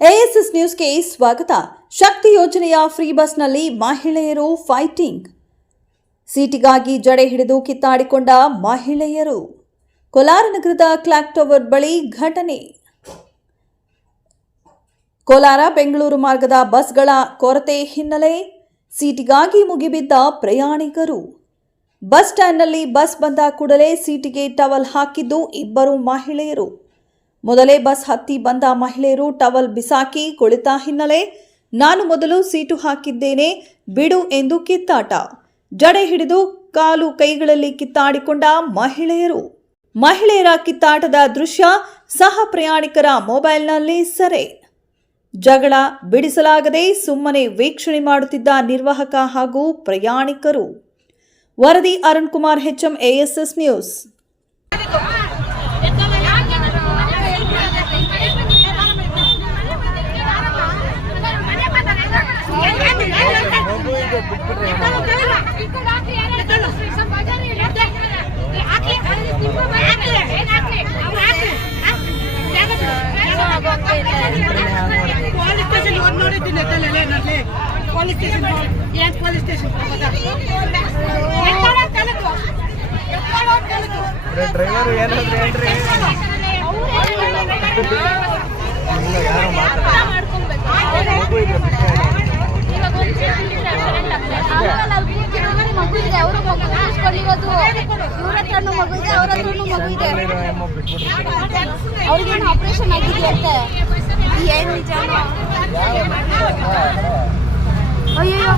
ASS ನ್ಯೂಸ್ಗೆ ಸ್ವಾಗತ. ಶಕ್ತಿ ಯೋಜನೆಯ ಫ್ರೀ ಬಸ್ನಲ್ಲಿ ಮಹಿಳೆಯರು ಫೈಟಿಂಗ್. ಸೀಟಿಗಾಗಿ ಜಡೆ ಹಿಡಿದು ಕಿತ್ತಾಡಿಕೊಂಡ ಮಹಿಳೆಯರು. ಕೋಲಾರ ನಗರದ ಕ್ಲಾಕ್ ಟವರ್ ಬಳಿ ಘಟನೆ. ಕೋಲಾರ ಬೆಂಗಳೂರು ಮಾರ್ಗದ ಬಸ್ಗಳ ಕೊರತೆ ಹಿನ್ನೆಲೆ ಸೀಟಿಗಾಗಿ ಮುಗಿಬಿದ್ದ ಪ್ರಯಾಣಿಕರು. ಬಸ್ ಸ್ಟ್ಯಾಂಡ್ನಲ್ಲಿ ಬಸ್ ಬಂದ ಕೂಡಲೇ ಸೀಟಿಗೆ ಟವಲ್ ಹಾಕಿದ್ದು ಇಬ್ಬರು ಮಹಿಳೆಯರು. ಮೊದಲೇ ಬಸ್ ಹತ್ತಿ ಬಂದ ಮಹಿಳೆಯರು ಟವಲ್ ಬಿಸಾಕಿ ಕುಳಿತ ಹಿನ್ನೆಲೆ ನಾನು ಮೊದಲು ಸೀಟು ಹಾಕಿದ್ದೇನೆ ಬಿಡು ಎಂದು ಕಿತ್ತಾಟ. ಜಡೆ ಹಿಡಿದು ಕಾಲು ಕೈಗಳಲ್ಲಿ ಕಿತ್ತಾಡಿಕೊಂಡ ಮಹಿಳೆಯರು. ಮಹಿಳೆಯರ ಕಿತ್ತಾಟದ ದೃಶ್ಯ ಸಹ ಪ್ರಯಾಣಿಕರ ಮೊಬೈಲ್ನಲ್ಲಿ ಸೆರೆ. ಜಗಳ ಬಿಡಿಸಲಾಗದೆ ಸುಮ್ಮನೆ ವೀಕ್ಷಣೆ ಮಾಡುತ್ತಿದ್ದ ನಿರ್ವಾಹಕ ಹಾಗೂ ಪ್ರಯಾಣಿಕರು. ವರದಿ Arun Kumar, HM, ASS news. Driver ಏನಂದ್ರೆ ಹೇಳ್ರಿ ಯಾರು ಅವ್ರಿಗೇನು ಆಪರೇಷನ್ ಆಗಿದೆಯಂತೆ. ಏನ್ ನಿಜ? ಅಯ್ಯೋ